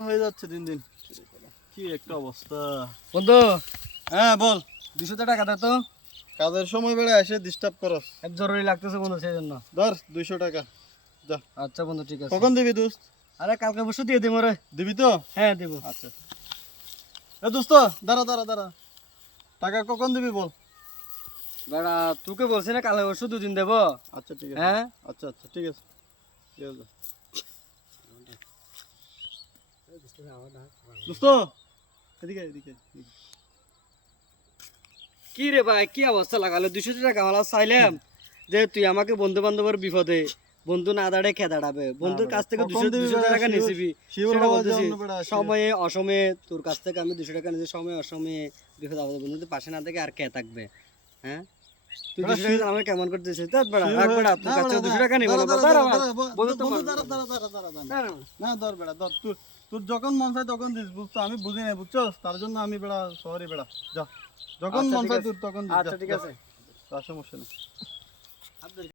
হয়ে যাচ্ছে দিন দিন। কি একটা অবস্থা বন্ধু। হ্যাঁ বল। 200 টাকা দে তো। কাজের সময় বেড়ে এসে ডিস্টার্ব করস। এক জরুরি লাগতেছে বন্ধু, সেই জন্য। ধর 200 টাকা যা। আচ্ছা বন্ধু, ঠিক আছে। কখন দিবি দোস্ত? আরে কালকে বসে দিয়ে দিব রে। দিবি তো? হ্যাঁ দিব। আচ্ছা এ দোস্ত, দাঁড়া দাঁড়া দাঁড়া, টাকা কখন দিবি বল। বেড়া তোকে বলছি না কালকে বসে 2 দিন দেব। আচ্ছা ঠিক আছে। হ্যাঁ আচ্ছা আচ্ছা ঠিক আছে, ঠিক আছে। দোস্ত এদিকে এদিকে এদিকে। কি রে ভাই, কি অবস্থা লাগালো? 200 টাকা মালা চাইলাম যে তুই আমাকে বন্ধু বান্ধবের বিপদে বন্ধু না দাঁড়ে খেয়ে দাঁড়াবে, বন্ধুর কাছ থেকে কখন দিবি 200 বেড়া, টাকা শিওর- নিয়েছিবি। শিওর সেটা হওয়া বলতেছি, যাবে বেড়া, শিওর। সময়ে অসময়ে তোর কাছ থেকে আমি 200 টাকা নিয়েছি, সময়ে অসময়ে বিপদ আপদে বন্ধু তুই পাশে না থেকে আর কে থাকবে? হ্যাঁ তুই বেড়া, 200 টাকা আমাকে কেমন করে দিয়েছিস? দেখ বেড়া, শিওর রাখ হয়ে- বেড়া, তোর না কাছ থেকে বেড়া, 200 টাকা নিব না। দাঁড়া, দাঁড়া দাঁড়া, ভাই, দাঁড়া, বন্ধু তো বন্ধু, বল। দাঁড়া, দাঁড়া, দাঁড়া, দাঁড়া, দাঁড়া। দাঁড়া। না ধর বেড়া ধর, তোর যখন মন চায় তখন দিস, বুঝছো? আমি বুঝি না, বুঝছো? তার জন্য আমি বেড়া সরি বেড়া, যা যখন আচ্ছা, মন ঠিক চায় আছে। তোর তখন দিস, আচ্ছা যা, ঠিক যা। আছে। তার সমস্যা নেই।